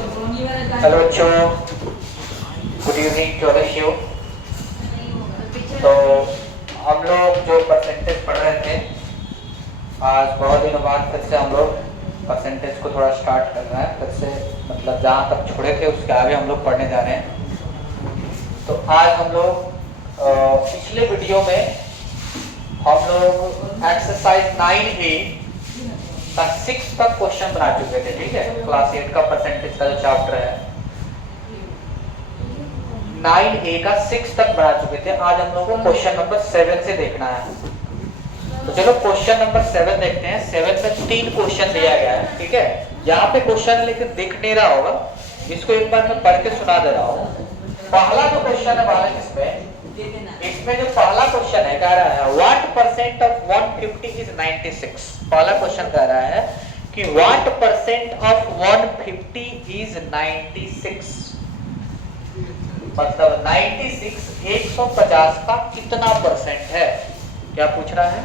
Hello बच्चों, good evening to all of you. तो हम लोग जो परसेंटेज पढ़ रहे थे, आज बहुत दिनों बाद फिर से हम लोग परसेंटेज को थोड़ा स्टार्ट कर रहे हैं फिर से, मतलब जहाँ तक छोड़े थे उसके आगे हम लोग पढ़ने जा रहे हैं। तो आज हम लोग पिछले वीडियो में हम लोग एक्सरसाइज 9A का 6 तक क्वेश्चन बना चुके थे, ठीक है। क्लास 8 का परसेंटेज का जो चैप्टर है 9A का 6 तक बना चुके थे। आज हम लोग को क्वेश्चन नंबर 7 से देखना है। तो चलो क्वेश्चन नंबर 7 देखते हैं। 7 में 3 क्वेश्चन दिया गया है, ठीक है। यहाँ पे क्वेश्चन लेकिन दिख नहीं रहा होगा, इसको एक बार मैं पढ़ के सुना दे रहा हूँ। पहला जो क्वेश्चन है बालक, इसमें जो पहला क्वेश्चन है कह रहा है व्हाट परसेंट ऑफ 150 इज 96। पहला क्वेश्चन कह रहा है कि व्हाट परसेंट ऑफ 150 इज 96, मतलब 96 150 का कितना परसेंट है। क्या पूछ रहा है?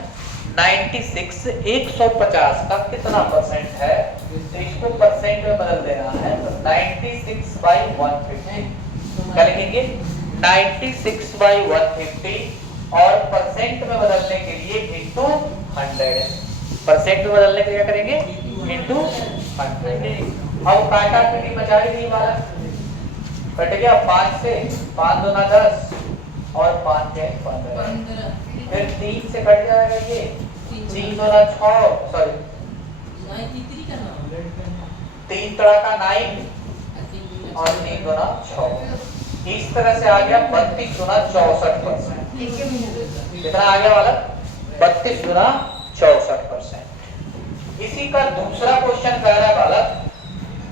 96 150 का कितना परसेंट है। तो इसको परसेंट में बदल देना है, तो 96 by 150 क्या लिखेंगे? 96 by 150 और परसेंट में बदलने के लिए इंटू 100। परसेंट में बदलने के लिए क्या करेंगे? इंटू 100। अब काटा पीटी मचाई नहीं वाला, कट गया 5 से, 5 दूना 10 और 5 है 15। फिर 3 से कट जाएगा ये, 3 दूना 6, सॉरी 3 तरह का 9 और 3 दूना 6। इस तरह से आ गया 32 गुना 64%। कितना आ गया वाला? 32 गुना 64%। इसी का दूसरा क्वेश्चन कह रहा है बालक,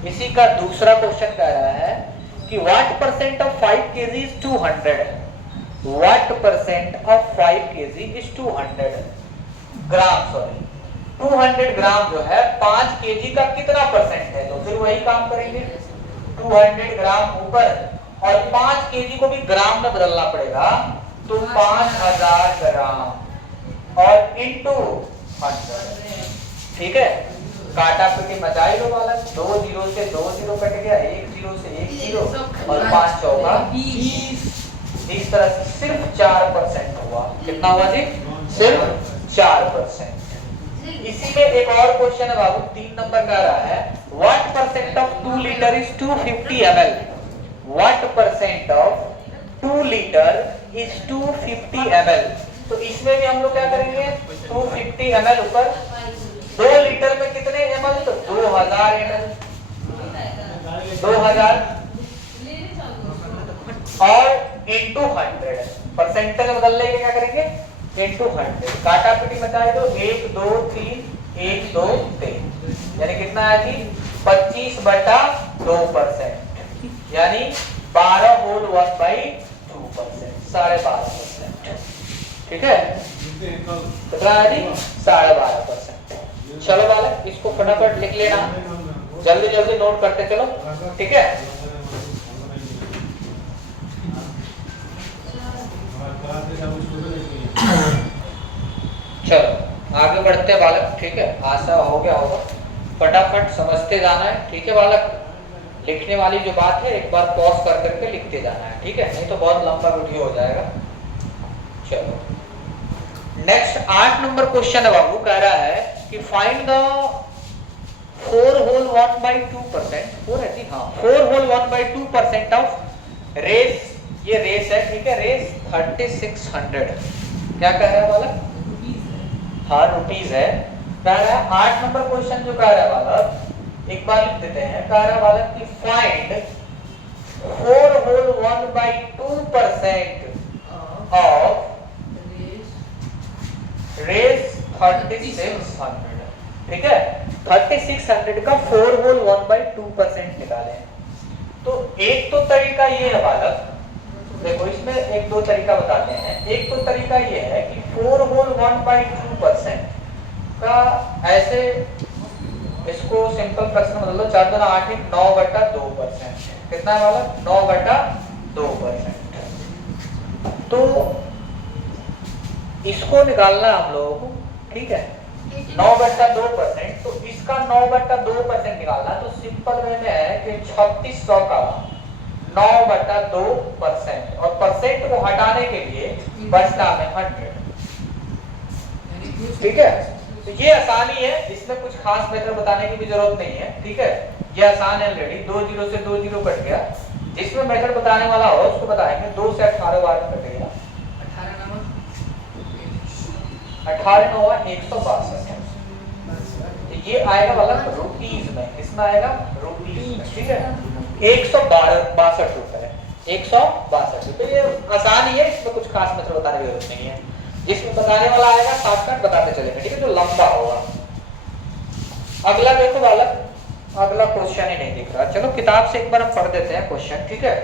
इसी का दूसरा क्वेश्चन कह रहा है कि what percent of 5 kg is 200। What percent of 5 kg is 200 gram, sorry 200 ग्राम जो है 5 kg का कितना परसेंट है। तो फिर वही काम करेंगे, 200 ग्राम ऊपर और 5 kg को भी ग्राम में बदलना पड़ेगा, तो 5000 ग्राम और इंटू 100, ठीक है। काटा पीटी मचाई लो वाला, 2 जीरो से 2 जीरो कट गया, 1 जीरो से 1 जीरो और 5 चौका 20। इस तरह से सिर्फ 4% हुआ। कितना हुआ जी? सिर्फ 4%। इसी में एक और क्वेश्चन है बाबू, 3 नंबर का रहा है what percent of 2 litre is 250 ml। What percent of 2 litre is 250 ml। तो इसमें भी हम लोग क्या करेंगे? 250 ml ऊपर 2 लीटर में कितने ml, तो 2000 ml, 2000 और इंटू 100। परसेंटेज बदलने के क्या करेंगे? इंटू 100। काटा पीटी मचाए तो 1 2 3 1 2 3, यानी कितना है जी? 25/2%, यानी 12 होल 1/2%, 12.5%, ठीक है। कितना है जी? 12.5%। चलो बालक इसको फटाफट लिख लेना, जल्दी जल्दी नोट करते चलो, ठीक है। चलो आगे बढ़ते हैं बालक, ठीक है। आशा हो गया होगा, फटाफट समझते जाना है, ठीक है बालक। लिखने वाली जो बात है एक बार पॉज कर करके लिखते जाना है, ठीक है, नहीं तो बहुत लंबा वीडियो हो जाएगा। चलो नेक्स्ट 8 नंबर क्वेश्चन है बाबू, कह रहा है कि फाइंड द 4 होल 1/2%। 4 है जी, हाँ, 4 होल 1/2% ऑफ रेस, ये रेस है, ठीक है, रेस 3600। क्या कह रहा है बालक? हाँ रुपीज है। कह रहा है 8 नंबर क्वेश्चन जो कह रहा है बालक, एक बार लिख देते हैं। कह रहा है बालक कि फाइंड 4 होल 1/2% ऑफ रेस 3600, ठीक है। 3600 का 4 होल 1/2% निकालें। तो एक तो तरीका ये है बालक, देखो इसमें एक दो तरीका बताते हैं। एक तो तरीका ये है कि 4 होल 1/2% का ऐसे, इसको सिंपल फ्रैक्शन बदल लो, 4 दूना 8 9/2%। कितना है वाला? 9/2%। तो इसको निकालना हम लोगों को, ठीक है। 9/2%, तो इसका 9/2% निकालना, तो सिंपल वे में है कि 3600 का 9/2%, और परसेंट को हटाने के लिए बचता में 100। ठीक है, तो ये आसानी है, इसमें कुछ खास मेथड बताने की भी जरूरत नहीं है। ठीक है, ये आसान है ऑलरेडी, 2 जीरो से 2 जीरो कट गया। जिसमें मेथड बताने वाला हो उसको बताएंगे। 2 से 18 बार कटेगा, 18 9 162। ये आएगा वाला रुपीज में, इसमें आएगा रुपीज में। ठीक है, 162 रुपए, 162 रुपए। ये आसान ही है, इसमें कुछ खास मेथड बताने की जरूरत नहीं है। जिसमें बताने वाला आएगा शॉर्टकट बताते चलेंगे। ठीक है, जो लंबा होगा। अगला देखो बालक, अगला क्वेश्चन ही नहीं दिख रहा, चलो किताब से एक बार हम पढ़ देते हैं क्वेश्चन। ठीक है,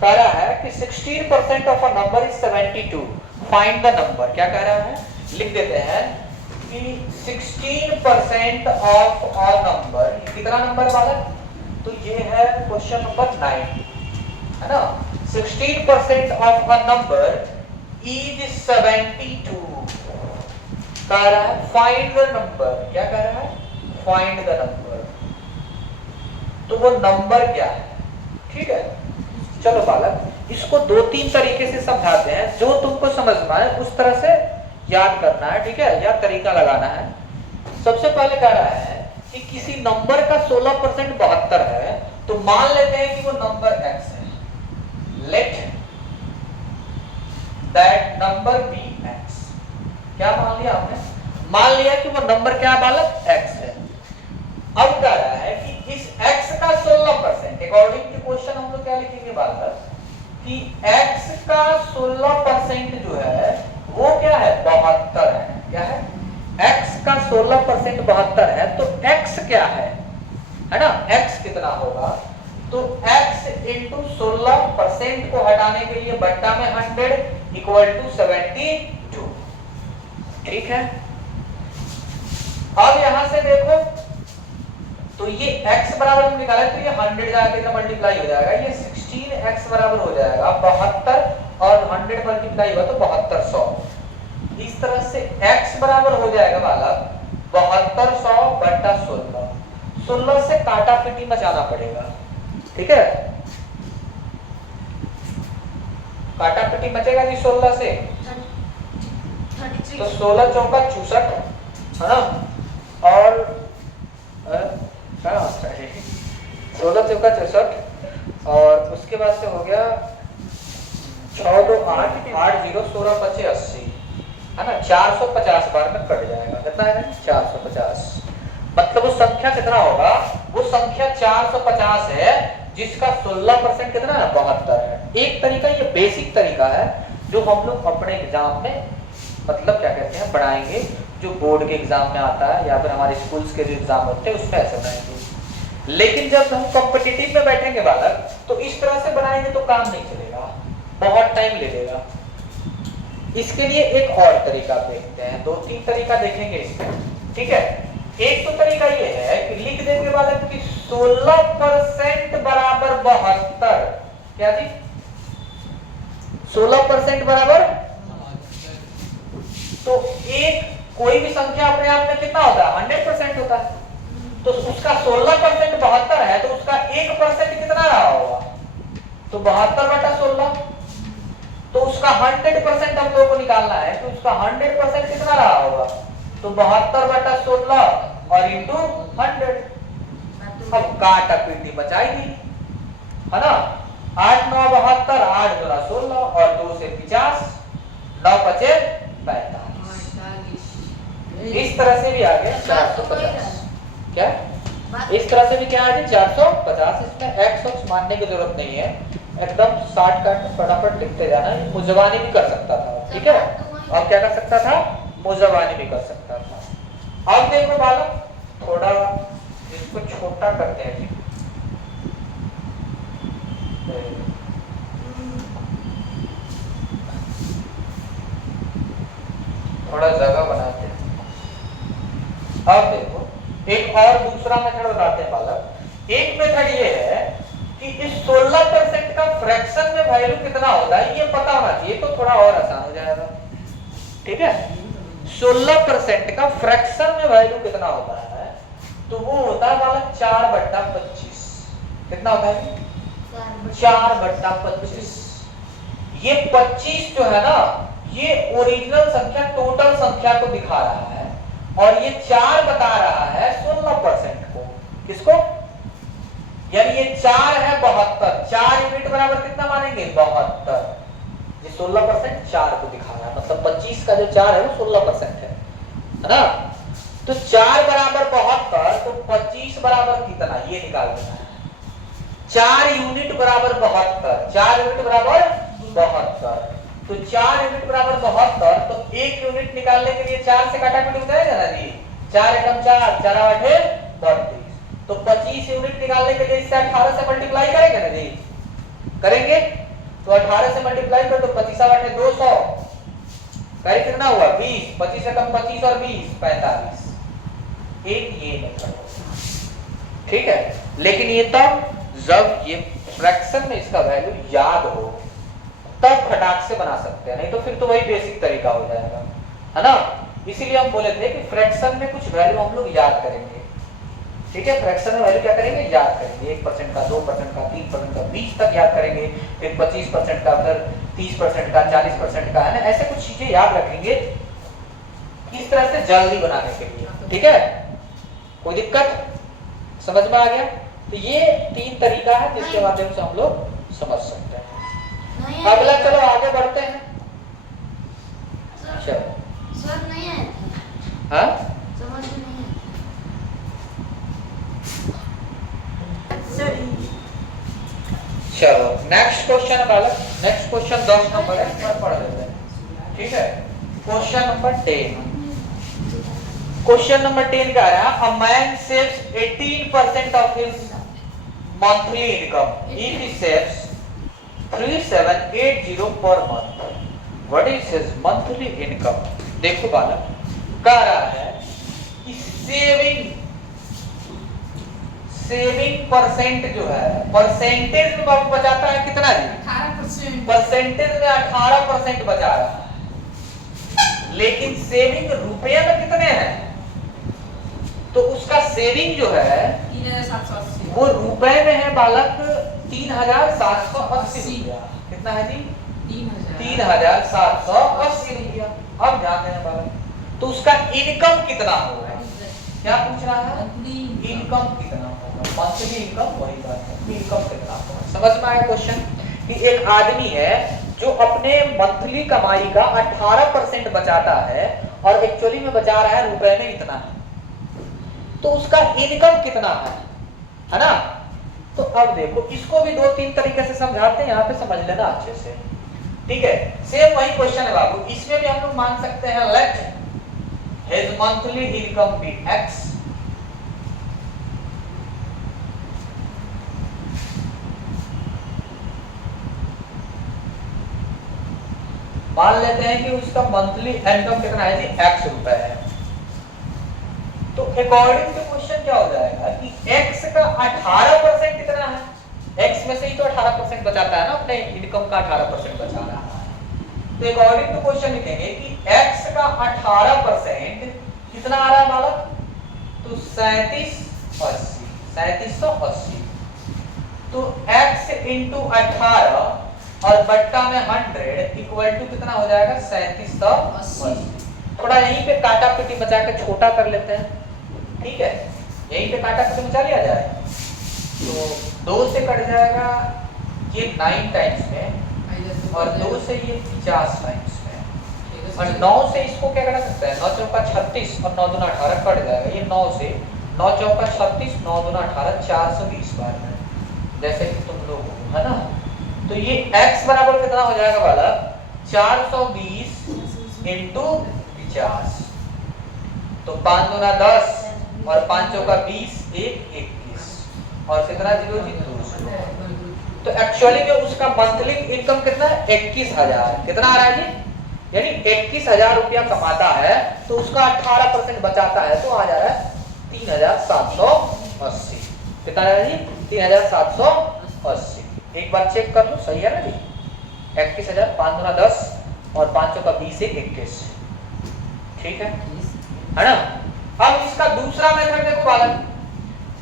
कह रहा है कि 16% of a number is 72, find the number. क्या कह रहा है, लिख देते हैं कि 16% ऑफ अ नंबर, कितना नंबर बालक, तो ये है क्वेश्चन नंबर 9, है ना। 16% ऑफ अ नंबर इज 72, कह रहा है फाइंड द नंबर। क्या कह रहा है, फाइंड द नंबर, तो वो नंबर क्या है। ठीक है, चलो बालक इसको 2-3 तरीके से समझाते हैं, जो तुमको समझना है उस तरह से याद करना है। ठीक है, या तरीका लगाना है। सबसे पहले कह रहा है कि किसी नंबर का 16% 72 है, तो मान लेते हैं कि वो नंबर x है। Let that number be x। क्या मान लिया हमने, मान लिया कि वो नंबर क्या है बालक, x है। अब कह रहा है कि इस x का 16%, अकॉर्डिंग टू क्वेश्चन हम लोग क्या लिखेंगे बालक, कि x का 16% जो है वो क्या है, 72 है। क्या है, x का 16% 72 है, तो x क्या है ना, x कितना होगा, तो x इंटू 16% को हटाने के लिए बट्टा में 100 इक्वल टू 72। ठीक है, अब यहां से देखो, तो ये x बराबर हम निकाले, तो ये 100 जाके कितना मल्टीप्लाई हो जाएगा, ये 16x बराबर हो जाएगा 72, और 100 मल्टीप्लाई हुआ तो 7200। इस तरह से x बराबर हो जाएगा वाला 7200 बटा 16। 16 से काटा पिटी मचाना पड़ेगा। ठीक है, काटा पिटी मचेगा जी 16 से, तो 16 चौका 64 है ना, और 16 चौका 64, और उसके बाद से हो गया 6 2 8 8 0 16 25 80, है ना। 450 बार में कट जाएगा, कितना है ना, 450। मतलब वो संख्या कितना होगा, वो संख्या 450 है, जिसका 16% कितना है, 72 है। एक तरीका, ये बेसिक तरीका है जो हम लोग अपने एग्जाम में मतलब क्या कहते हैं बनाएंगे, जो बोर्ड के एग्जाम में आता है या फिर हमारे स्कूल्स के जो एग्जाम होते हैं उसमें ऐसे बनाएंगे। लेकिन जब हम कॉम्पिटिटिव में बैठेंगे बालक, तो इस तरह से बनाएंगे तो काम नहीं चलेगा, बहुत टाइम ले लेगा। इसके लिए एक और तरीका देखते हैं, 2-3 तरीका देखेंगे इसमें। ठीक है, एक तो तरीका ये है कि लिख देंगे बालक कि 16% बराबर 72। क्या जी, 16% बराबर, तो एक कोई भी संख्या अपने आप में कितना होता है, 100% होता है। तो उसका 16% 72 है, तो उसका 1% कितना रहा होगा, तो 72 बटा 16। तो उसका 100% हम लोगों को निकालना है, तो उसका 100% कितना रहा होगा, तो 72 बटा 16 और इंटू 100। अब काटा पीटी बचाएगी, है ना। 8 9 72, 8 2 16, और 2 से 50, 9 5 45। इस तरह से भी आ गया 450। क्या, इस तरह से भी क्या आ गया 450। इसमें x वक्स मानने की जरूरत नहीं है, एकदम शॉर्टकट फटाफट लिखते जाना। मुजवानी भी कर सकता था, ठीक है, और क्या कर सकता था, मुजवानी भी कर सकता था। अब देखो बालक, थोड़ा इसको छोटा करते हैं, थोड़ा जगह बनाते हैं। अब देखो एक और दूसरा मेथड बताते हैं बालक। एक मेथड ये है कि इस 16% का फ्रैक्शन में वैल्यू कितना होता है ये पता होना चाहिए, तो थोड़ा और आसान हो जाएगा। ठीक है, 16% का फ्रैक्शन में वैल्यू कितना होता है, तो वो होता है वाला 4/25। कितना होता है? 4/25। ये 25 जो है ना, ये ओरिजिनल संख्या, टोटल संख्या को दिखा रहा है, और ये 4 बता रहा है 16% को। किसको? यानी ये 4 है 72, 4 यूनिट बराबर कितना मानेंगे? 72। ये 16% 4 को दिखा रहा है, मतलब 25 का जो 4 है वो 16% है ना। तो 4 बराबर 72, तो 25 बराबर कितना, ये निकाल देना है। 4 यूनिट बराबर 72, 4 यूनिट बराबर 72, तो 4 यूनिट बराबर 72, तो 1 यूनिट निकालने के लिए 4 से काटाकाटी हो जाएगा ना जी। 4 एकम 4, 4 आठे 32, तो 25 यूनिट निकालने के लिए इससे 18 से मल्टीप्लाई करेंगे ना जी, करेंगे। तो 18 से मल्टीप्लाई कर तो 25 आठे 200, करें कितना हुआ? 20, 25 एकम 25 और 20 45। एक ये मेथड, ठीक है। लेकिन ये तब जब ये फ्रैक्शन में इसका वैल्यू याद हो, तब खटाक से बना सकते हैं, नहीं तो फिर तो वही बेसिक तरीका हो जाएगा, है ना। इसीलिए हम बोले थे कि फ्रैक्शन में कुछ वैल्यू हम लोग याद करेंगे, ठीक है। फ्रैक्शन में वैल्यू क्या करेंगे? याद करेंगे। 1% का, 2% का, 3% का, 20 तक याद करेंगे, फिर 25% का, फिर 30% का, 40% का, है ना। ऐसे कुछ चीजें याद रखेंगे इस तरह से जल्दी बनाने के लिए, ठीक है। कोई दिक्कत समझ में आ गया? तो ये 3 तरीका है जिसके माध्यम से हम लोग समझ सकते हैं। अगला चलो आगे बढ़ते हैं। चलो सर नहीं है, हाँ समझ में नहीं है चलो नेक्स्ट क्वेश्चन है बालक। नेक्स्ट क्वेश्चन 10 नंबर है, इसमें पढ़ लेते हैं, ठीक है। Question number 10। क्वेश्चन नंबर 10 का है, a man saves 18% of his monthly income if he saves 3780 per month, what is his monthly income. देखो बालक, कह रहा है कि सेविंग परसेंट जो है, परसेंटेज में बाबू बचाता है कितना जी? 18%। परसेंटेज में 18% बचा रहा है, लेकिन सेविंग रुपये में कितने हैं? तो उसका सेविंग जो है 3780, वो रुपए में है बालक 3780 रुपया। कितना है जी? 3780 रुपया। अब ध्यान देना बालक, तो उसका इनकम कितना होगा? क्या पूछ रहा है? इनकम कितना होगा? मंथली इनकम, वही बात है, इनकम कितना होगा। समझ में आया क्वेश्चन? कि एक आदमी है जो अपने मंथली कमाई का 18% बचाता है और एक्चुअली में बचा रहा है रुपए में इतना है, तो उसका इनकम कितना है ना। तो अब देखो, इसको भी 2-3 तरीके से समझाते हैं, यहाँ पे समझ लेना अच्छे से, ठीक है। सेम वही क्वेश्चन है बाबू, इसमें भी हम लोग मान सकते हैं let his monthly income be x, मान लेते हैं कि उसका मंथली इनकम कितना है जी? x रुपए है। तो अकॉर्डिंग टू क्वेश्चन क्या हो जाएगा कि x का 18% कितना है? x में से ही तो 18% बचाता है ना, अपने इनकम का 18% बचा रहा है। तो अकॉर्डिंग टू क्वेश्चन लिखेंगे कि x का 18% कितना आ रहा है बालक? तो 3780। तो x इंटू 18 और बट्टा में 100 इक्वल टू कितना हो जाएगा? 3780। थोड़ा यहीं पे काटा पीटी बचा के छोटा कर लेते हैं, ठीक है। यहीं पे काटा पीटी बचा लिया जाए तो 2 से कट जाएगा ये 9 टाइम्स में, और 2 से ये 50 टाइम्स में, और 9 से इसको क्या कर सकते हैं? 9 चौका 36 और 9 दूना 18 कट जाएगा। ये 9 से 9 चौका 36, 9 दूना 18, 420 बार में, जैसे कि तुम लोग हो, है ना। तो ये x बराबर कितना हो जाएगा वाला? 420 इंटू 50, तो 5 दूना 10 और 5 चौका 20, 1 21, और कितना 0 जी 200। तो एक्चुअली में उसका मंथली इनकम कितना है? 21,000। कितना आ रहा है जी? यानी 21,000 रुपया कमाता है, तो उसका 18% बचाता है, तो आ जा रहा है 3780। कितना आ रहा है जी? 3780। एक बार चेक कर लो, सही है ना जी? 21,000, 5 दूना 10 और 5 चौका 20, 1 21, ठीक है ना? अब इसका दूसरा मेथड देखो बालक,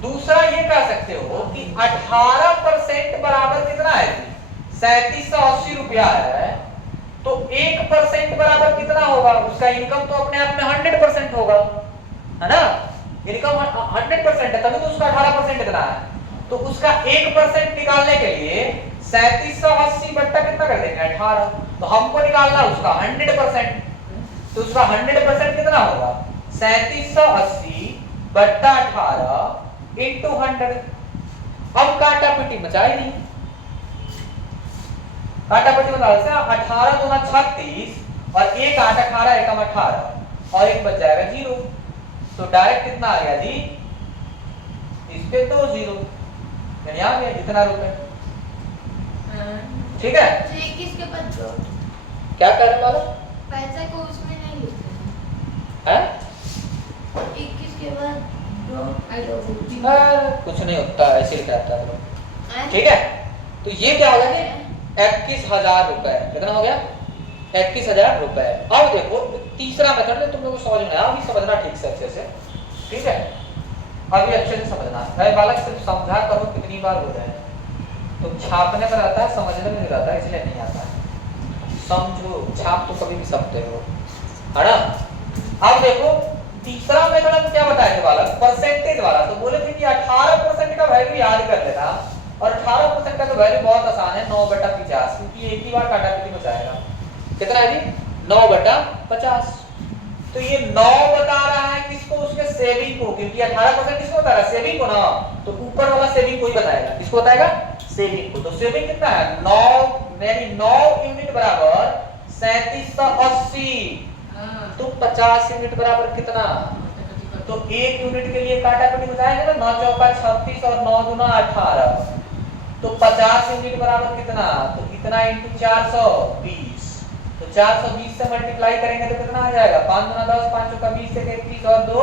दूसरा ये कह सकते हो कि 18% बराबर कितना है? 3780 रुपया है, तो 1% बराबर कितना होगा? उसका इनकम तो अपने आप में 100% होगा, है ना? इनकम 100% है, तभी तो उसका 18% इतना है। तो उसका 1% निकालने के लिए 3780 बट्टा कितना कर देंगे? 18। तो हमको निकालना उसका 100%, तो उसका 100% कितना होगा? 3780 बट्टा 18 इंटू 100। अब काटा पिटी मचाई दी, काटा पिटी बता से 18 दूना 36 और 1 8 18 एकम 18 और 1 बच जाएगा 0। तो डायरेक्ट कितना आ गया जी? इस पे 2 0 यानी आ गया इतना रुपए। ठीक है, तो 21 के बाद जो क्या कर रहे वाला पैसे को उसमें नहीं लिखते है? 21 के बाद जो आई डोंट कुछ नहीं होता, ऐसे लिखा जाता है लोग। ठीक है, तो ये क्या हो गया? 21,000 रुपए। कितना हो गया? 21,000 रुपए। अब देखो तीसरा मेथड है, तुम लोगों को समझ में आया? अभी समझना ठीक से, अच्छे से, ठीक है? अभी अच्छे से समझना है बालक, सिर्फ समझा करो, कितनी बार हो जाए। तो छापने में रहता है, समझने में नहीं रहता, इसलिए नहीं आता है। समझो, छाप तो कभी भी सकते हो, है ना? अब देखो तीसरा मेथड हम क्या बताए थे बालक? परसेंटेज वाला। तो बोले थे कि 18% का वैल्यू याद कर लेना, और 18% का तो वैल्यू बहुत आसान है, 9/50, क्योंकि एक ही बार काटा पीटी बचाएगा। कितना है जी? 9/50। तो ये 9 बता रहा है किसको? उसके सेविंग को, क्योंकि 18% किसको बता रहा है? सेविंग को ना। तो ऊपर वाला सेविंग को ही बताएगा। किसको बताएगा? सेविंग को। तो सेविंग कितना है? 9 यानी 9 यूनिट बराबर 3780। तो 50 यूनिट बराबर कितना? तो 1 यूनिट के लिए काटा पीटी बताएगा ना, 9 चौका 36 और 9 दूना 18। तो 50 यूनिट बराबर कितना? तो इतना इंटू 420। तो 420 से मल्टीप्लाई करेंगे तो कितना आ जाएगा? 5 दूना 10, 5 चौका 20 से 21 और 2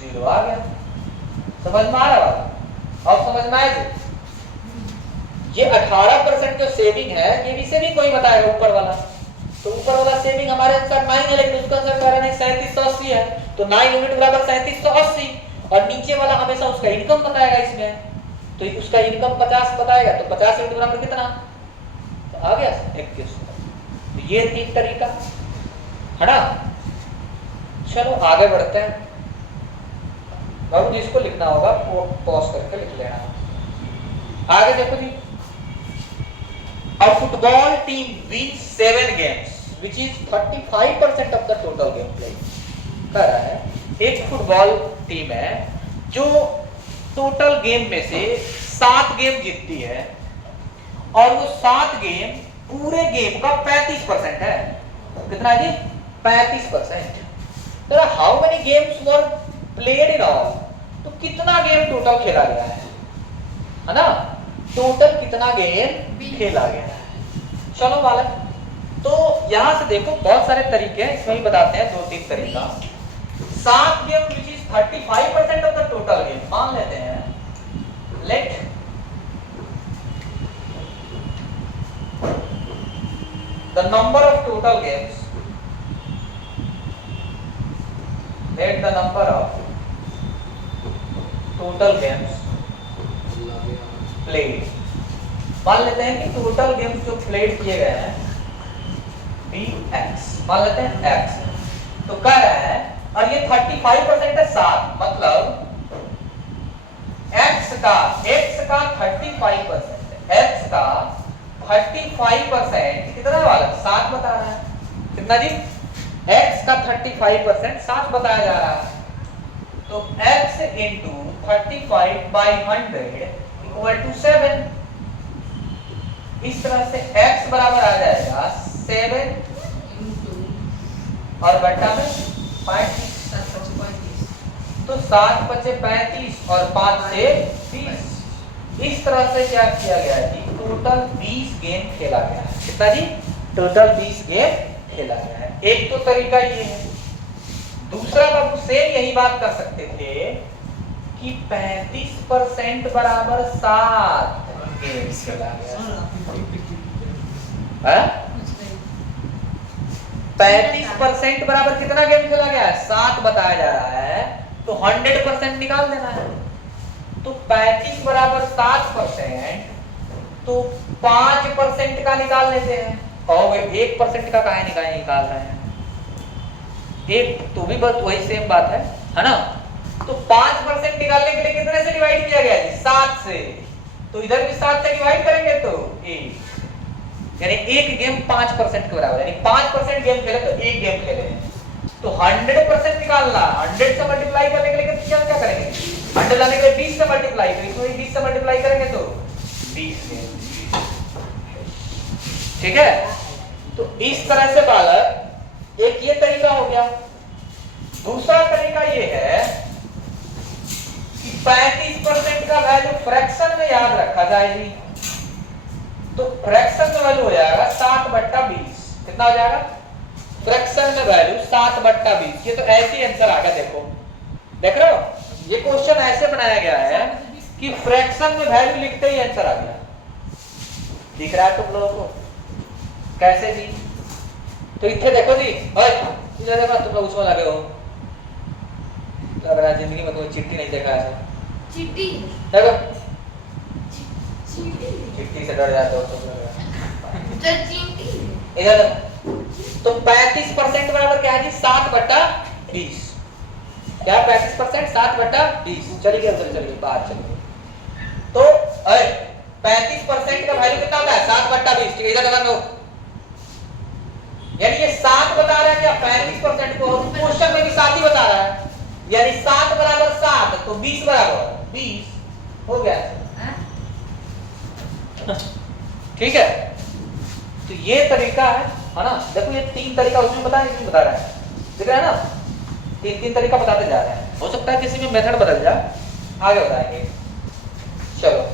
0 आ गया। समझ में आ रहा है? अब समझ में आए? ये 18% जो सेविंग है, ये भी सेविंग को ही बताएगा ऊपर वाला। तो ऊपर वाला सेविंग हमारे अनुसार 9 है, लेकिन उसका अनुसार कह रहा है 3780 है। तो 9 यूनिट बराबर 3780, और नीचे वाला हमेशा उसका इनकम बताएगा इसमें। तो उसका इनकम 50 बताएगा, तो 50 यूनिट बराबर कितना? तो आ गया 21। तो ये एक तरीका है ना। चलो आगे बढ़ते हैं। बाबू जिसको लिखना होगा पॉज करके लिख लेना। आगे देखो जी, a football team wins 7 games which is 35% of the total game play। कह रहा है एक फुटबॉल टीम है जो टोटल गेम में से 7 गेम जीतती है, और वो 7 गेम पूरे गेम का 35% है। कितना जी? 35%। तो how many games were played in all? तो कितना गेम टोटल खेला गया है ना? टोटल कितना गेम खेला गया है? चलो बालक, तो यहां से देखो बहुत सारे तरीके हैं, इसमें ही बताते हैं 2-3 तरीका। 7 game which is 35% of the total game. मान लेते हैं late the number of total games, let the number of total games played, मान लेते हैं कि टोटल गेम्स जो प्लेड किए गए हैं x, मान लेते हैं x। तो कह रहा है, और ये 35% है 7, मतलब x का 35% है। x का 35% कितना वाला? 7 बता रहा है। कितना जी? x का 35% 7 बताया जा रहा है। तो x into 35 by 100 equal to 7। इस तरह से x बराबर आ जाएगा 7 और बट्टा में 35। तो 7 बचे 35 और 5 से 20। इस तरह से क्या किया गया जी? टोटल 20 गेम खेला गया है। कितना जी? टोटल 20 गेम खेला गया है। एक तो तरीका ये है। दूसरा बाबू सेम यही बात कर सकते थे कि 35% बराबर 7 गेम खेला गया है। 35% बराबर कितना गेम खेला गया है? 7 बताया जा रहा है, तो 100% निकाल देना है। तो 35 बराबर 7%, तो 5% का निकाल लेते हैं। और 1% का काहे निकाल रहे हैं? एक तो भी बस वही सेम बात है ना? तो 5% निकालने के लिए कितने से डिवाइड किया गया जी? 7 से। तो इधर भी 7 से डिवाइड करेंगे तो 1, यानी एक गेम 5% के बराबर, यानी 5% गेम खेले तो एक गेम खेले हैं। तो 100% निकालना, 100 से मल्टीप्लाई करने के लिए क्या करेंगे? 100 लाने के लिए 20 से मल्टीप्लाई करेंगे, तो 20 से मल्टीप्लाई करेंगे तो 20 गेम। ठीक है? तो इस तरह से बालक, एक ये तरीका हो गया। दूसरा तरीका ये है कि 35% का वैल्यू फ्रैक्शन में याद रखा जाए जी। तो फ्रैक्शन में वैल्यू हो जाएगा 7/20। कितना हो जाएगा? फ्रैक्शन में वैल्यू 7/20। ये तो ऐसे ही आंसर आ गया। देखो, देख रहे हो? ये क्वेश्चन ऐसे बनाया गया है कि फ्रैक्शन में वैल्यू लिखते ही आंसर आ गया। दिख रहा है तुम लोगों को कैसे जी? तो इतने देखो जी, इधर देखो, तुम लोग उसमें लगे हो, लग रहा है जिंदगी में कोई चिट्ठी नहीं देखा है। चिट्ठी देखो, चिट्ठी चिट्ठी से डर जाते हो तुम लोग। इधर तो 35% बराबर क्या है जी? 7/20। क्या 35%? 7/20। चलिए चलिए बाहर चलिए। तो 35% का वैल्यू कितना होता है? 7/20। ठीक है, इधर ध्यान दो। यानी ये 7 बता रहा है क्या? 35% को क्वेश्चन में भी 7 ही बता रहा है, यानी 7 बराबर 7, तो 20 बराबर 20 हो गया। ठीक है? तो ये तरीका है ना? देखो, ये 3 तरीका उसमें बता रहा है, दिख रहा है ना? 3 तरीका बताते जा रहे हैं। हो सकता है किसी में मेथड बदल जाए, आगे बताएंगे। चलो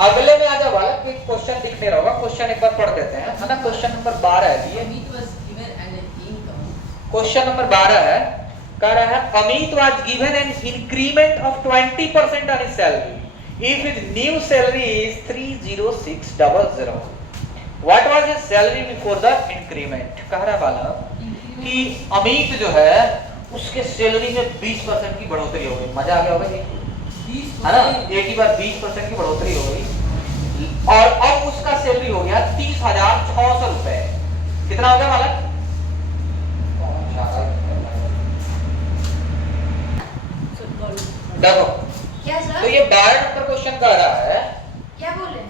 अगले में आ जाओ बालक, एक क्वेश्चन दिखने रहोगा। क्वेश्चन एक बार पढ़ देते हैं, है ना? क्वेश्चन नंबर 12 है ये। क्वेश्चन नंबर 12 है, कह रहा है Amit was given an increment of 20% on his salary if his new salary is 30600। What was his salary before the increment? कह रहा है बालक कि अमित जो है उसके सैलरी में 20% की बढ़ोतरी हो गई। मजा आ गया होगा जी, है ना? एक ही बार 20% की बढ़ोतरी हो गई और अब उसका सैलरी हो गया 30,600 रुपए। कितना हो गया बालक? देखो, क्या सर? तो ये 12 नंबर क्वेश्चन कह रहा है, क्या बोले?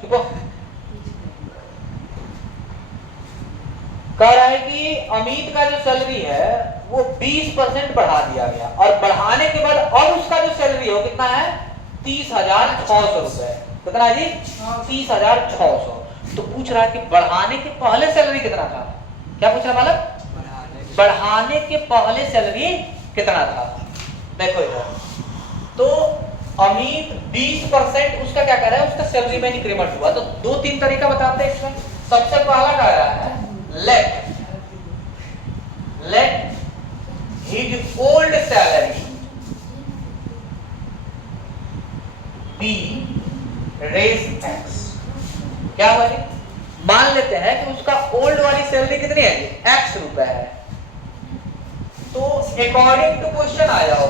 चुपो, कह रहा है कि अमित का जो सैलरी है वो 20% बढ़ा दिया गया और बढ़ाने के बाद अब उसका जो सैलरी हो कितना है? 30,600 रुपए। कितना है जी? 30,600। तो पूछ रहा है कि बढ़ाने के पहले सैलरी कितना था? क्या पूछ रहा बालक? बढ़ाने के पहले सैलरी कितना था? देखो इधर, तो अमित 20% उसका क्या कर रहा है? उसका सैलरी में इंक्रीमेंट हुआ। तो 2-3 तरीका बताते हैं इसमें। सबसे पहला कह रहा है let his old salary be raised x। क्या बोले? मान लेते हैं कि उसका ओल्ड वाली सैलरी कितनी है? x रुपए है। तो अकॉर्डिंग टू क्वेश्चन आ जाओ,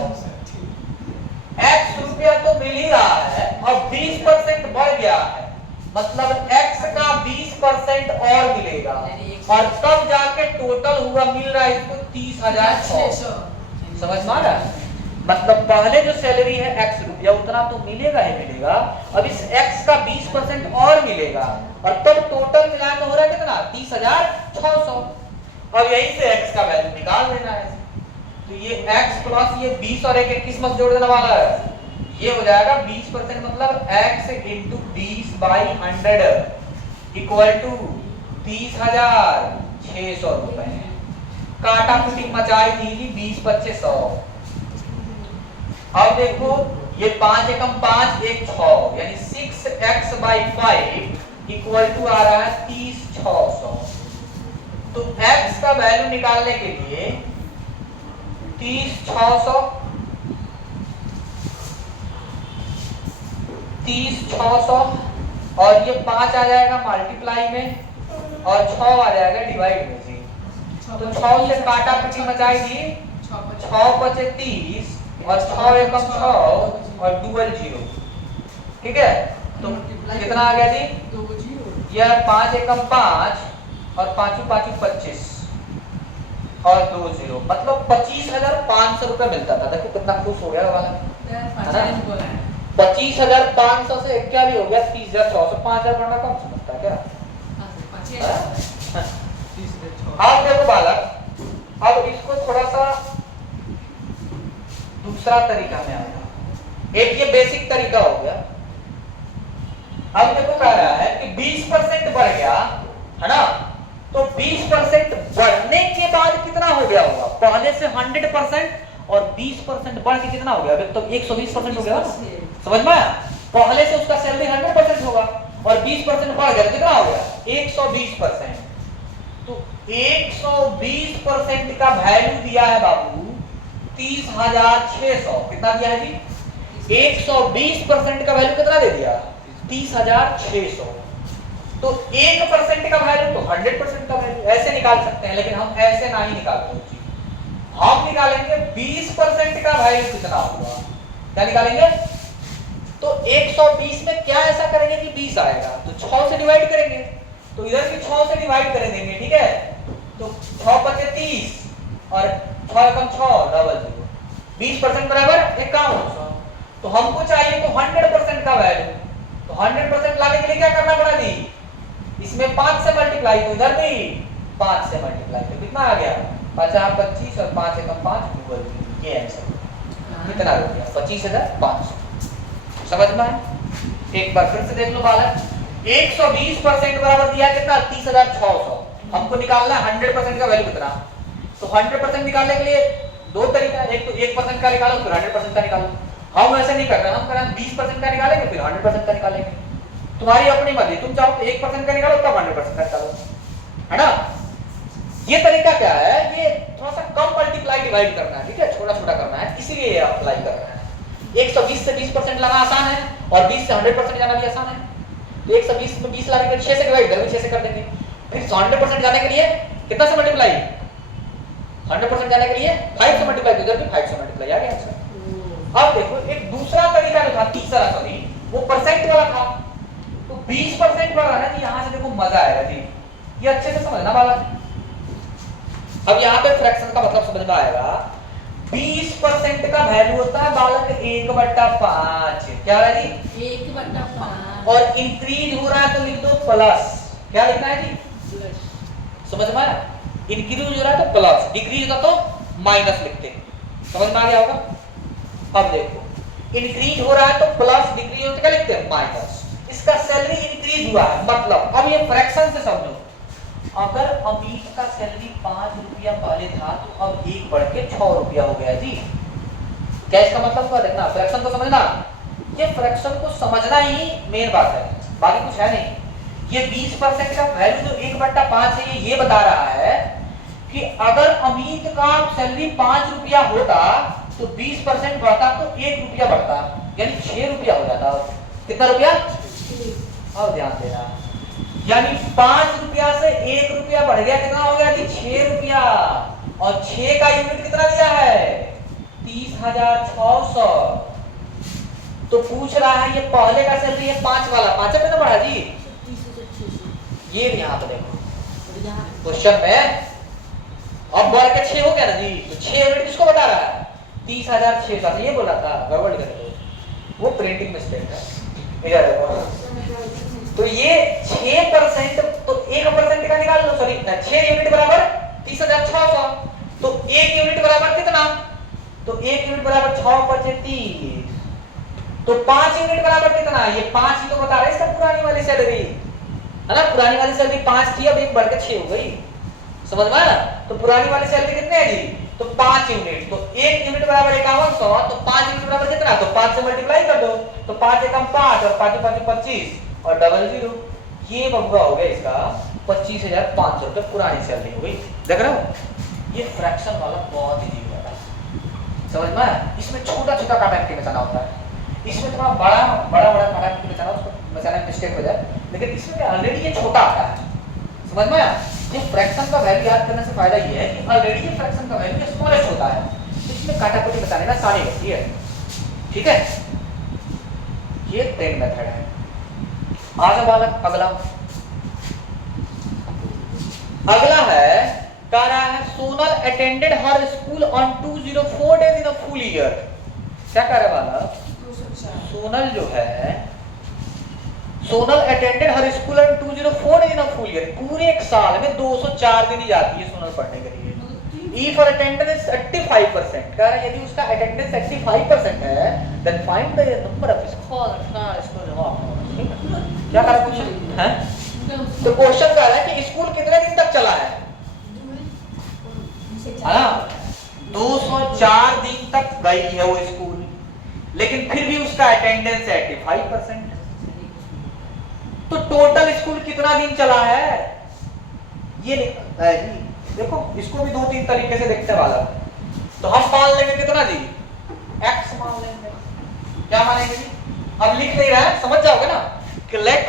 x रुपया तो मिल ही रहा है और 20% बढ़ गया है, मतलब x का 20% और मिलेगा और तब जाके टोटल हुआ मिल रहा है इसको 30,600। समझ में आ रहा है? मतलब पहले जो सैलरी है x रुपया उतना तो मिलेगा ही मिलेगा, अब इस x का 20% और मिलेगा और तब टोटल मिला के हो रहा है कितना? 30,600। अब यहीं से x का वैल्यू निकाल देना है। तो ये x प्लस ये 20 और 21 में जोड़ देने वाला है, ये हो जाएगा 20%, मतलब x इंटू 20/100 इक्वल टू 30,600 रुपए। काटा कुटी मचाई थी 20-25-100। अब देखो ये 5 एकम 5 1 6, यानी 6x/5 इक्वल टू आ रहा है 30,600। तो x का वैल्यू निकालने के लिए 30,600 और ये 5 आ जाएगा मल्टीप्लाई में और 6 आ जाएगा डिवाइड में जी। तो 6 से काटा पिटी मचाएगी 6 बचे 30 और 6 एकम 6 और डुअल 0। ठीक है, तो कितना आ गया जी? यह 5 एकम 5 और 5 5 25 और 2 0, मतलब 25,500 रुपए मिलता था। देखो कितना खुश हो गया वाला, 25,500 से क्या भी हो गया 30,600। 5,000 बढ़ना कम समझता क्या? अब देखो बालक, अब इसको थोड़ा सा दूसरा तरीका में आएगा। एक ये बेसिक तरीका हो गया। अब देखो कह रहा है कि 20% बढ़ गया है ना, तो 20% बढ़ने के बाद कितना हो गया होगा? पहले से 100% और 20% बढ़ के कितना हो गया? तो 120% हो गया। समझ में आया? पहले से उसका सैलरी 100% होगा और 20% बढ़ गया, कितना हो गया? 120%। तो 120% का वैल्यू दिया है बाबू 30,600। कितना दिया है जी? 120% का वैल्यू कितना दे दिया? 30,600। तो 1% का वैल्यू तो 100% का वैल्यू ऐसे निकाल सकते हैं, लेकिन हम ऐसे नहीं निकालते। हम निकालेंगे 20% का वैल्यू कितना होगा। क्या निकालेंगे? तो 120 में क्या ऐसा करेंगे कि 20 आएगा, तो 6 से डिवाइड करेंगे। तो इधर भी 6 से डिवाइड कर देंगे। ठीक है, तो 6 बचे 30 और 6 एकम 6 डबल 0। 20% बराबर 51। तो हमको चाहिए तो 100% का वैल्यू। तो 100% लाने के लिए क्या करना पड़ा जी? इसमें 5 से मल्टीप्लाई, तो इधर भी 5 से मल्टीप्लाई, तो कितना आ गया? 5 25 और 5 एकम 5 डबल 0। ये आंसर कितना हो गया? 25,500। समझ में आया? एक बार फिर से देख लो बालक, 120% बराबर दिया कितना? 30,600। हमको निकालना है 100% का वैल्यू कितना। तो 100% निकालने के लिए दो तरीका है, एक तो 1% का निकालो फिर 100% का निकालो। हम ऐसे नहीं कर रहे, हम कर रहे हैं 20% का निकालेंगे फिर 100% का निकालेंगे। तुम्हारी अपनी मर्जी, तुम चाहो तो 1% का निकालो तब 100% का निकालो, है ना? ये तरीका क्या है? ये थोड़ा सा कम मल्टीप्लाई डिवाइड करना है। ठीक है, छोटा छोटा करना है, इसीलिए ये अप्लाई कर रहे हैं। 120 से 20% लाना आसान है और 20 से 100% जाना भी आसान है। तो 120 में 20 लाने के लिए 6 से डिवाइड करेंगे, 6 से कर देंगे। फिर 100% जाने के लिए कितना से मल्टीप्लाई? 100% जाने के लिए 5 से मल्टीप्लाई, इधर भी 5 से मल्टीप्लाई आ गया आंसर। अब देखो एक दूसरा तरीका जो था, तीसरा सॉरी, वो परसेंट वाला था। तो 20% बढ़ रहा है, यहां से देखो मजा आएगा जी। ये अच्छे से समझना बालक। अब यहाँ पे फ्रैक्शन का मतलब समझ में आएगा। 20% का वैल्यू होता है बालक 1/5। क्या है जी? 1/5। और इंक्रीज हो रहा है तो लिख दो प्लस। क्या लिखना है जी? समझ में आया? इंक्रीज हो रहा है तो प्लस, डिक्रीज होता तो माइनस लिखते। समझ में आ गया होगा? अब देखो इंक्रीज हो रहा है तो प्लस, डिक्रीज होता क्या लिखते हैं? माइनस। इसका सैलरी इंक्रीज हुआ है, मतलब अब ये फ्रैक्शन से समझो। अगर अमित का सैलरी 5 रुपया पहले था तो अब 1 बढ़ के 6 रुपया हो गया जी। क्या इसका मतलब हुआ? देखना, फ्रैक्शन को समझना। ये फ्रैक्शन को समझना ही मेन बात है, बाकी कुछ है नहीं। ये 20% का वैल्यू जो 1/5 है, ये बता रहा है कि अगर अमित का सैलरी 5 रुपया होता तो 20% बढ़ता तो 1 रुपया बढ़ता, यानी 6 रुपया हो जाता। कितना रुपया? अब ध्यान देना, यानी 5 रुपया से 1 रुपया बढ़ गया, कितना हो गया जी? 6 रुपया। और 6 का यूनिट कितना दिया है? 30,600। तो पूछ रहा है ये पहले का सैलरी है 5 वाला, 5 पे ना बढ़ा जी। ये यहाँ पे देखो क्वेश्चन में, अब बढ़ के 6 हो गया ना जी। तो 6 यूनिट किसको बता रहा है? 30,600। ये बोला था, गड़बड़ कर दो, वो प्रिंटिंग मिस्टेक है। इधर देखो, तो ये 6%, तो 1% का निकाल लो। सॉरी, 6 यूनिट बराबर 30,600। तो 1 यूनिट बराबर कितना? तो 1 यूनिट बराबर 6 बचे 30। तो 5 यूनिट बराबर कितना? ये 5 ही तो बता रहा है इसका पुरानी वाली सैलरी, है ना? पुरानी वाली सैलरी 5 थी, अब 1 बढ़ के 6 हो गई। समझ में आया? तो पुरानी वाली सैलरी कितने है जी? तो 5 यूनिट। तो 1 यूनिट बराबर 5100, तो 5 यूनिट बराबर कितना? तो 5 से मल्टीप्लाई कर दो। तो 5 एकम 5 और 5 5 25 और डबल 0। ये बबुआ हो गया इसका 25,500 रुपए पुरानी सैलरी हो गई। देख रहे हो? ये फ्रैक्शन वाला बहुत इजी होता है, समझ में आया? इसमें छोटा छोटा काटा के बचाना होता है, इसमें थोड़ा बड़ा काटा के बचाना, उसको बचाने में मिस्टेक हो जाए। लेकिन इसमें ऑलरेडी ये छोटा आता है, समझ में आया? ये फ्रैक्शन का वैल्यू याद करने से फायदा ये है कि ऑलरेडी ये फ्रैक्शन का वैल्यू स्मॉलेस्ट होता है, इसमें काटाकुटी बताने में आसानी होती है। ठीक है, ये ट्रेन मेथड है। आगे बालक अगला है, कह रहा है Sonal attended her school on 204 days in a full year. क्या कह रहा है बालक? सोनल जो है, Sonal attended her school on 204 days in a full year, पूरे एक साल में 204 दिन ही जाती है सोनल पढ़ने के लिए। If her attendance is 85%, कह रहा है यदि उसका अटेंडेंस 85% है, then find the number of scholars। क्या कह रहा है क्वेश्चन है? तो क्वेश्चन कह रहा है कि स्कूल कितने दिन तक चला है? 204 दिन तक गई है वो स्कूल, लेकिन फिर भी उसका अटेंडेंस है 85%। तो टोटल स्कूल कितना दिन चला है ये लिखा है जी। देखो इसको भी दो तीन तरीके से देखते वाला, तो हम मान लेंगे कितना जी, x मान लेंगे। क्या मानेंगे जी? अब लिख नहीं रहा है, समझ जाओगे ना कि let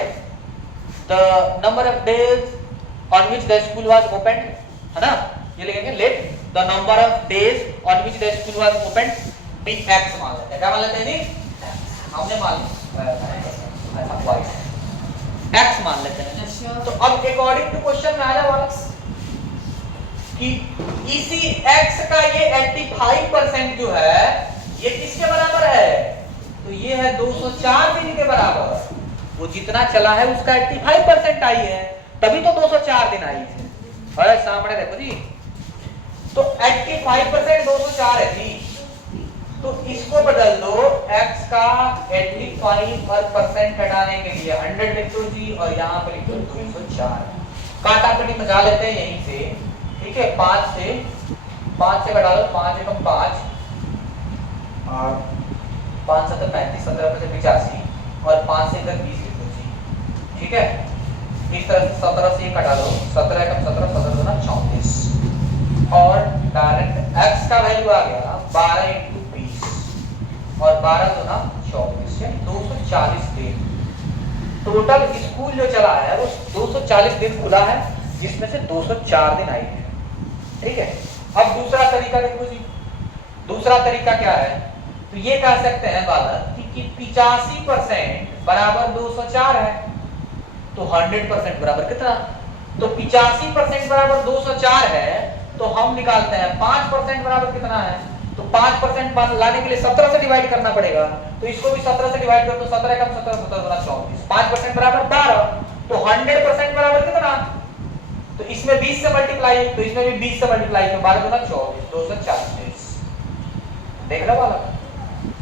the number of days on which the school was open, है ना, ये लिखेंगे let the number of days on which the school was open be x मान लेते हैं। क्या मान लेते हैं जी? हमने मान लिया x मान लेते हैं। तो अब अकॉर्डिंग टू क्वेश्चन में आया वाला कि इसी x का ये 85% जो है ये किसके बराबर है? तो ये है 204 दिन के बराबर। वो जितना चला है उसका 85% आई है, तभी तो 204 दिन आई है। अरे सामने देखो जी, तो 85% 204 है जी, तो इसको बदल दो, x का 85% हटाने के लिए 100 लिख दो जी, और यहाँ पर लिख दो 204। काटाकटी मचा लेते हैं यहीं से, ठीक है। 5 से घटा लो, 5 एकम 5 और 5 7 35, 17 से 85 और 5 से इधर 20 लिख दो जी, ठीक है। इस तरह से 17 से घटा लो, 17 एकम 17, 17 दूना 34 और डायरेक्ट x का वैल्यू आ गया 12 × 20 और 12 दूना 24 से 240 दिन। टोटल स्कूल जो चला है वो 240 दिन खुला है, जिसमें से 204 दिन आई है, ठीक है। अब दूसरा तरीका देखो जी, दूसरा तरीका क्या है? तो ये कह सकते हैं बालक कि 85% बराबर 204 है, तो 100% बराबर कितना? तो 85% बराबर 204 है, तो हम निकालते हैं 5% बराबर कितना है? तो 5% लाने के लिए 17 से डिवाइड करना पड़ेगा, तो इसको भी 17 से डिवाइड कर दो, 17 कम 17, 17 गुना 34, 5% बराबर 12, तो 100% बराबर कितना? तो इसमें 20 से मल्टीप्लाई, तो इसमें भी 20 से मल्टीप्लाई, तो 12 गुना 24, 240। देख रहे वाला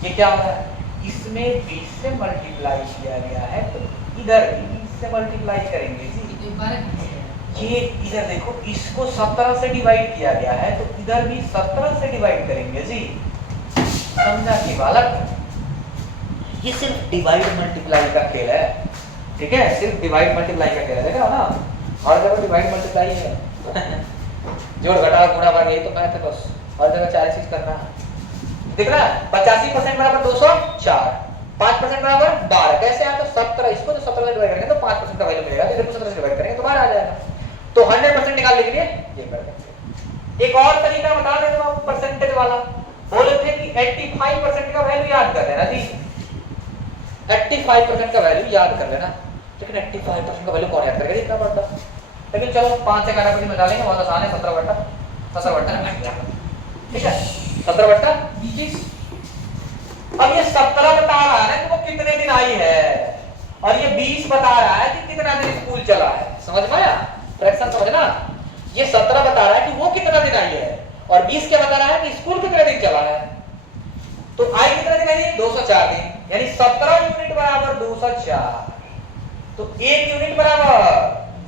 ये क्या हो रहा है? इसमें 20 से मल्टीप्लाई किया गया है, तो इधर भी 20 से मल्टीप्लाई करेंगे जी। ये इधर देखो, इसको 17 से डिवाइड किया गया है, तो इधर भी 17 से डिवाइड करेंगे जी। समझा कि बालक? ये सिर्फ डिवाइड मल्टीप्लाई का खेल है, ठीक है, सिर्फ डिवाइड मल्टीप्लाई का खेल है। देख रहा हो ना, हर जगह डिवाइड मल्टीप्लाई है जोड़ घटा गुणा भाग, यही तो कहते हैं बस, हर जगह 4 चीज करना है। दिख रहा है? 85% बराबर 204, 5% बराबर 12, कैसे आता? 17, इसको तो 17 से डिवाइड करेंगे तो 5% का वैल्यू मिलेगा, इधर को 17 से डिवाइड करेंगे तो बाहर आ जाएगा। तो 100% निकालने के लिए ये कर देंगे। एक और तरीका बता दें मैं परसेंटेज वाला, बोले थे कि 85% का वैल्यू याद कर लेना जी, 85% का वैल्यू याद कर लेना, लेकिन 85% का वैल्यू कौन याद करेगा? इतना पड़ता, लेकिन चलो 5 से काटाकुटी में डालेंगे, बहुत आसान है, 17 बटा 20, ठीक है, 17 बटा 20। अब ये 17 बता रहा है कि वो कितने दिन आई है, और ये 20 बता रहा है कि कितना दिन स्कूल चला है। समझ में आया? फ्रैक्शन समझना, ये 17 बता रहा है कि वो कितना दिन आई है, और 20 क्या बता रहा है कि स्कूल कितने दिन चला है। तो आई कितने दिन आई? 204 दिन, यानी 17 यूनिट बराबर 204, तो 1 यूनिट बराबर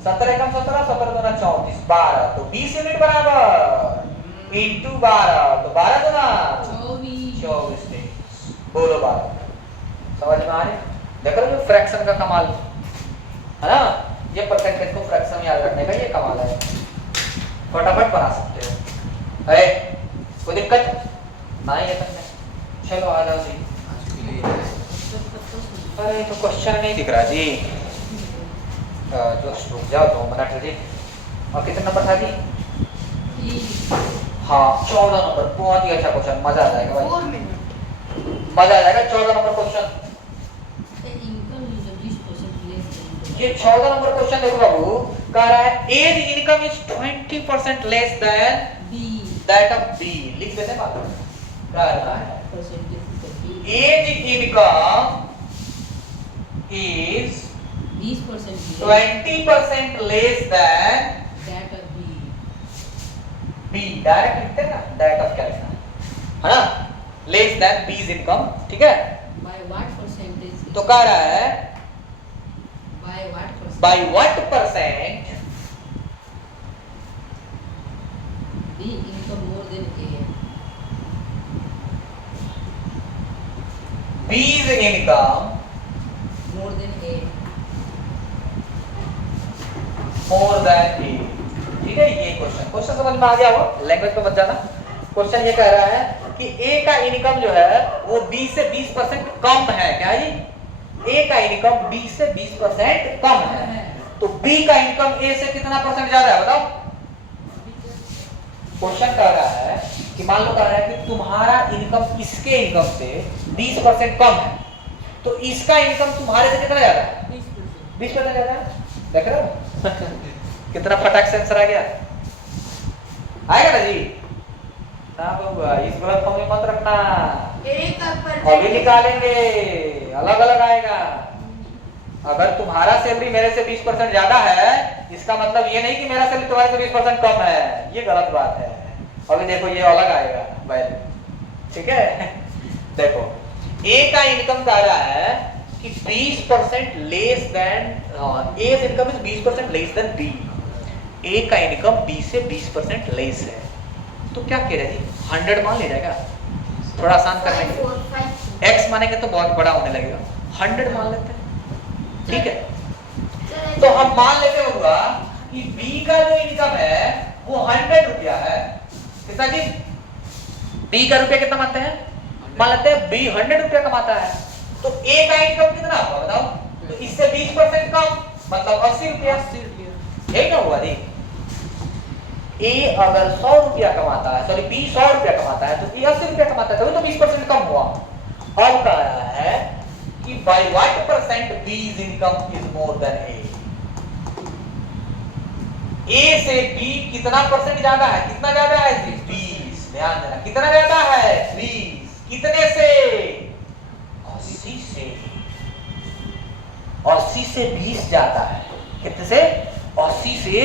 17 कम 17, 17 दूना 34, 12, तो 20 यूनिट बराबर इंटू 12, तो 12 दूना 24 दिन। बोलो 12, समझ में आ रही? देख रहे हो फ्रैक्शन का कमाल है ना, ये परसेंटेज को फ्रैक्शन याद रखने का ये कमाल है, फटाफट बना सकते हो। अरे कोई दिक्कत नहीं है तुमने? चलो आ जाओ जी। अरे तो क्वेश्चन नहीं दिख रहा जी, जस्ट रुक जाओ 2 मिनट जी। और कितने नंबर था जी? E हाँ 14 नंबर, बहुत ही अच्छा क्वेश्चन, मजा आ जाएगा भाई, 4 minutes. मजा आ जाएगा। 14 number question, The income is a 20% less than ये 14 नंबर क्वेश्चन देखो बाबू, कह रहा है as income is 20% less than B. That of B. लिख देते हैं बात, कह रहा है Percentage of B. As income is 20% 20% less than that of B. B. Direct लिखते हैं ना, दैट ऑफ क्या लिखना है ना, लेस देन बीज इनकम, ठीक है। By what percentage? तो कह रहा है By what percentage? By what percent B income more than A. B's income More than A. More than A, ठीक है। ये क्वेश्चन समझ में आ गया हो, लैंग्वेज पे मत जाना। क्वेश्चन ये कह रहा है कि ए का इनकम जो है वो बी से 20% कम है, क्या है जी? ए का इनकम बी से 20% कम है, तो बी का इनकम ए से कितना परसेंट ज्यादा है बताओ। क्वेश्चन कह रहा है कि मान लो कह रहा है कि तुम्हारा इनकम इसके इनकम से 20% कम है, तो इसका इनकम तुम्हारे से कितना ज्यादा है? 20% ज्यादा है। देख रहे हो कितना फटाक से आंसर आ गया, आएगा ना जी? ना बाबा, इस गलत फॉर्म में मत रखना, A का अभी निकालेंगे, अलग अलग आएगा। अगर तुम्हारा सैलरी मेरे से 20% ज्यादा है, इसका मतलब ये नहीं कि मेरा सैलरी तुम्हारे से 20% कम है, ये गलत बात है। अभी देखो ये अलग आएगा वैल्यू, ठीक है। देखो ए का इनकम कह रहा है कि 20% less than, A income is 20% less than B. A का इनकम बी से 20% लेस है, तो क्या कह रहे जी? 100 मान ले जाएगा, थोड़ा आसान करने के लिए। x मानेंगे तो बहुत बड़ा होने लगेगा, 100 मान लेते हैं, ठीक है। तो हम मान लेते होगा कि b का जो इनकम है वो 100 रुपया है। कितना जी? b का रुपया कितना मानते हैं? मान लेते हैं b 100 रुपया कमाता है, तो a का इनकम कितना होगा बताओ? तो इससे 20% कम, मतलब 80 रुपया। यही ना हुआ जी? ए अगर 100 रुपया कमाता है, सॉरी बी 100 रुपया कमाता है, तो ए 80 रुपया कमाता है, तभी तो 20% कम हुआ। अब कह रहा है कि by what percent B's income is more than A. A से बी कितना परसेंट ज्यादा है? कितना ज्यादा है जी? 20। ध्यान देना, कितना ज्यादा है? 20। कितने से? 80 से। 80 से 20 ज्यादा है। कितने से? 80 से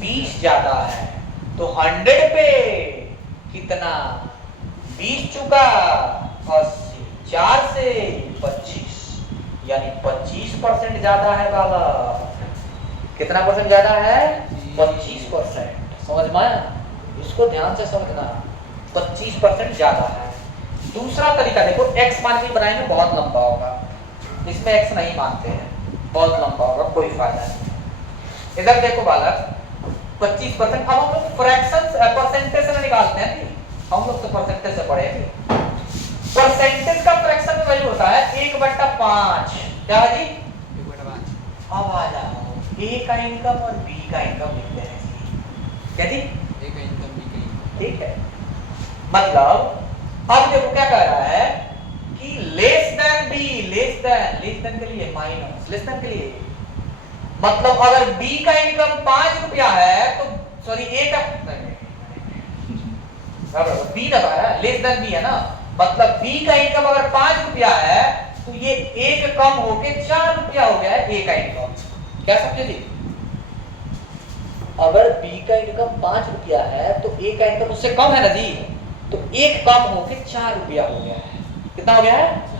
20 ज्यादा है। तो 100 पे कितना? 20 चुका 80, 4 से 25, यानी 25% ज्यादा है बाबा। कितना परसेंट ज्यादा है? 25%। समझ में आया? इसको ध्यान से समझना, 25% ज्यादा है। दूसरा तरीका देखो, x मान के बनाएंगे, बहुत लंबा होगा, इसमें x नहीं मानते हैं, बहुत लंबा होगा, कोई फायदा नहीं। इधर देखो बालक, 25%। अब हम लोग फ्रैक्शन परसेंटेज से निकालते हैं, हम लोग तो परसेंटेज से पढ़े। परसेंटेज का फ्रैक्शन में वैल्यू होता है 1/5। क्या है जी? 1/5। अब आ जाओ, ए का इनकम और बी का इनकम लिखते हैं जी। क्या जी? ए का इनकम, बी का इनकम, ठीक है। मतलब अब देखो क्या कह रहा है कि less than B, less than के लिए माइनस, लेस देन के लिए मतलब अगर B का इनकम 5 रुपया है तो सॉरी A का B ना है, लेस देन B है ना, मतलब B का इनकम अगर 5 रुपया है तो ये एक कम होके 4 रुपया हो गया है A का इनकम। क्या समझे जी? अगर B का इनकम 5 रुपया है तो A का इनकम उससे कम है ना जी, तो एक कम होके 4 रुपया हो गया है। कितना हो गया है?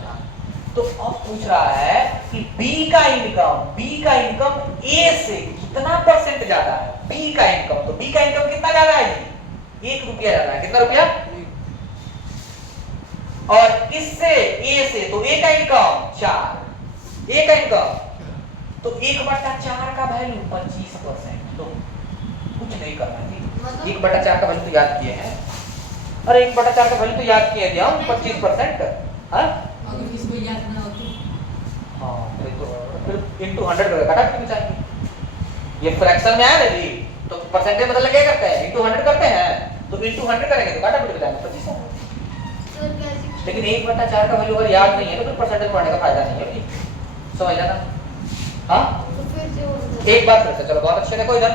तो अब पूछ रहा है कि B का इनकम A से कितना परसेंट ज्यादा है? B का इनकम, तो B का इनकम कितना ज्यादा है जी? 1 रुपया ज्यादा है। कितना रुपया? और इससे A से, तो A का इनकम 4, A का इनकम तो 1/4 का वैल्यू 25%। तो कुछ नहीं करना जी, 1/4 का वैल्यू तो याद किए हैं, अरे 1/4 का वैल्यू तो याद किए थे हम, 25%। हाँ अगर इसको याद ना हो तो हाँ, फिर into 100 कटा क्यों चाहिए? ये फ्रैक्शन में आया ना जी, तो परसेंटेज मतलब क्या करते हैं, इंटू 100 करते हैं, तो इंटू 100 करेंगे तो काटा पिट जाएगा 25 होगा। सर कैसे? लेकिन 1/4 का वैल्यू अगर याद नहीं है तो फिर परसेंटेज पढ़ने का फायदा नहीं है कि समझ लेना। हाँ तो फिर से वो एक बार फिर से, चलो बहुत अच्छे। देखो इधर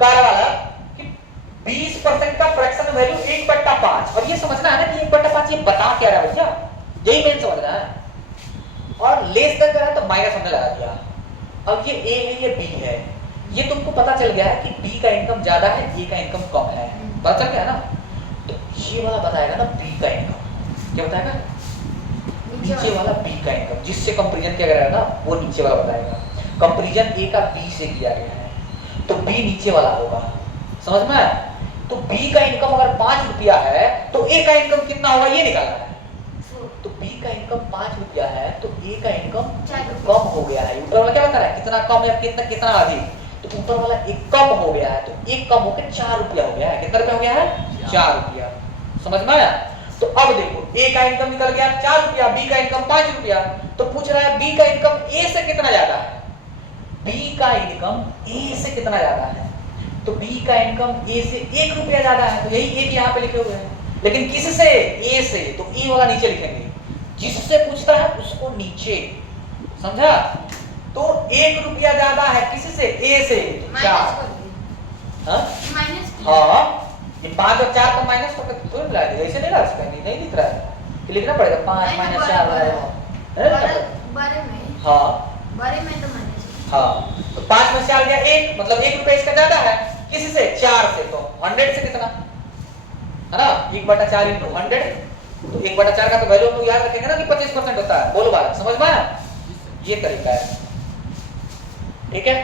कार वाला कि 20% का फ्रैक्शन वैल्यू 1/5, और ये समझना है ना कि 1/5 ये बता क्या रहा है भैया, यही मेन समझना है। और लेस देन करा तो माइनस हमने लगा दिया। अब ये ए है ये बी है, ये तुमको पता चल गया है कि बी का इनकम ज्यादा है, ए का इनकम कम है, पता चल गया ना। तो ये वाला बताएगा ना बी का इनकम, क्या बताएगा, नीचे वाला बी का इनकम, जिससे कंपैरिजन किया गया है ना वो नीचे वाला बताएगा। कंपैरिजन ए का बी से किया गया है तो बी नीचे वाला होगा, समझ में आया? तो बी का इनकम अगर 5 रुपया है तो ए का इनकम कितना होगा ये निकालना है। तो बी का इनकम 5 रुपया है तो ए का इनकम कम हो गया है। ऊपर वाला क्या बता रहा है, कितना कम या कितना कितना अधिक, तो ऊपर वाला एक कम हो गया है, तो एक कम होकर 4 रुपया हो गया है। कितना रुपया हो गया है, 4 रुपया, समझ में आया? तो अब देखो ए का इनकम निकल गया 4 रुपया, बी का इनकम 5 रुपया, तो पूछ रहा है बी का इनकम ए से कितना ज्यादा है, बी का इनकम ए से कितना ज्यादा है, तो बी का इनकम ए से 1 रुपया ज्यादा है, तो यही एक यहाँ पे लिखे हुए हैं। लेकिन किससे, ए से, तो ए वाला नीचे लिखेंगे, जिससे पूछता है उसको नीचे, समझा? तो 1 रुपया ज्यादा है किससे, ए से, तो 4। हाँ हाँ, ये 5 और 4 को माइनस करके थोड़ी मिला देगा, ऐसे नहीं रहा, नहीं लिख रहा है, कि लिखना पड़ेगा 5 माइनस 4 बारे में, हाँ बारे में तो माइनस, हाँ, तो 5 में से आ गया 1, मतलब 1 रुपया इसका ज्यादा है, किससे, 4 से, तो 100 से कितना है ना, 1/4 इंटू 100, तो 1/4 का तो वैल्यू हम लोग याद रखेंगे ना कि 25% होता है। बोलो बात समझ में आया? ये तरीका है, ठीक है।